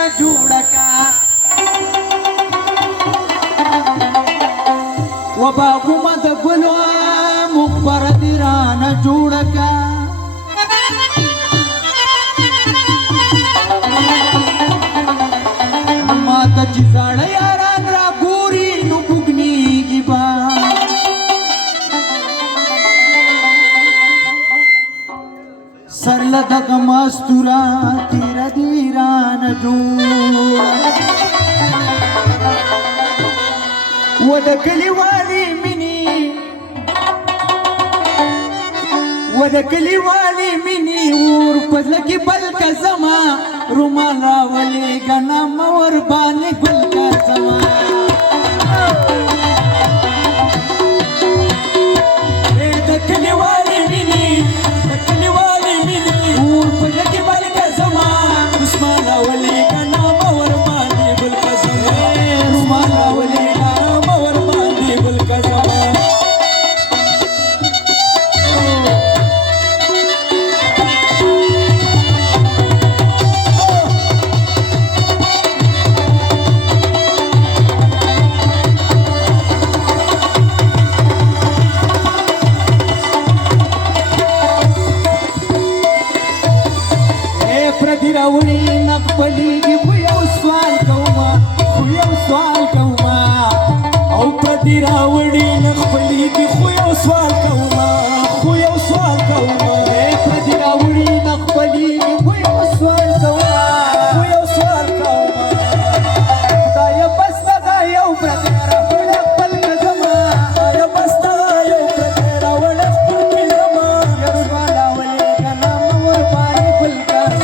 न जुड़का वबागु मद गुलो मुखबर दिरा न जुड़का माता जिजाड़ यारान रा गोरी नु बुगनी गिबा सरल दग मस्तुरा तीरा दीरा न जुड़ा ودكلي والي مني ودكلي والي مني ورفضلك بلك زما رمالا ولي غنم ورباني بلك زما دكلي والي مني دكلي والي مني ورفضلك بلك زما رمالا ولي غنم ورباني بلك زما رمالا ولي راوړي نقبليږي خو یو سوال کوما خو یو سوال کوما او پردي راوړي نقبليږي خو یو سوال کوما خو یو سوال کوما پردي راوړي نقبليږي خو یو سوال کوما خو یو سوال کوما دا یو بس دا یو پردي راوړي خپل کزما یو بس دا یو پردي راوړي خپل کزما یو سوال راوړي کنه مور باندې بل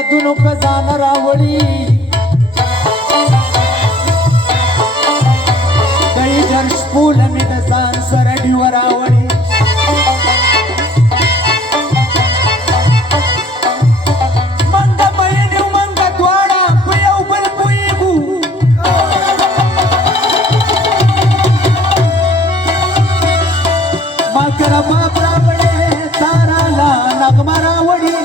यादुनो खजाना रावड़ी कई जन स्कूल में दसान सरडी वरावड़ी मंगा मयने मंगा द्वारा पुया उबल पुईगु माकरा बाप रावड़े तारा ला नगमा रावड़ी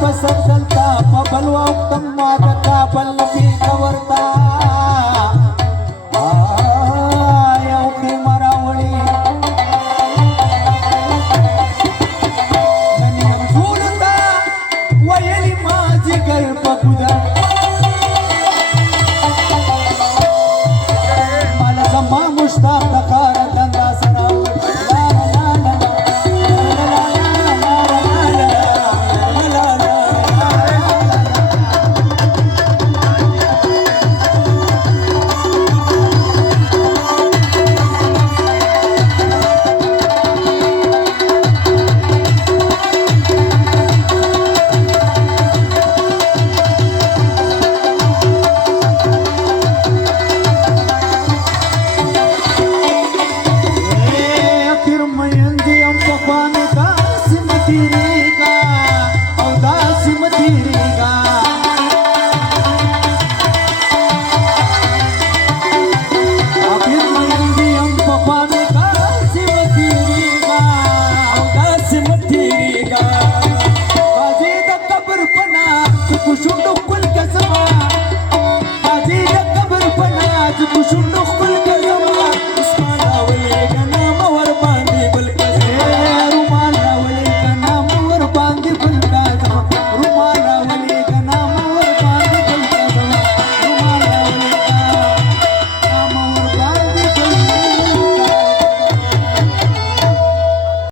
पसर चलता पबलवा उत्तम माता का बल्ला